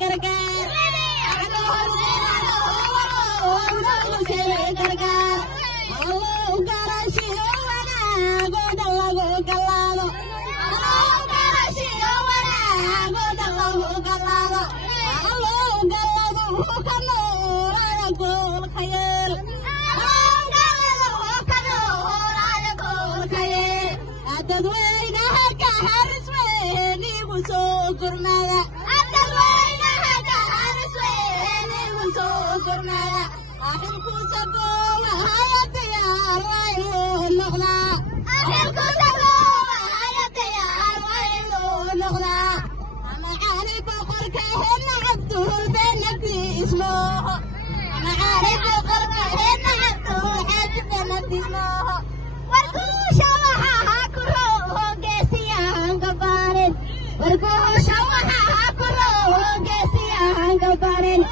gargaar allow gargaar allow garashiyo wanaagoda lagu galaado allow garashiyo wanaagoda lagu galaado allow galadu ka noolada goolka yeel allow galadu ka noolada goolka yeel dadweynaha ka harisweenigu soo gurmada dadweynaha ka harisweenigu soo gurmada ahilku sagooba haya diyaar waa inuu noqdaa ahilku sagooba haya diyaar waa inuu noqdaa amacaani boqorka hedna cabduul benabti ismooho amacaani boqorka hedna cabduul xeebi benabti ismooho warkuusha waxaa ku rooho geesiyahan gabanin warkuusha waxaa ku rooho geesiyahan gabanin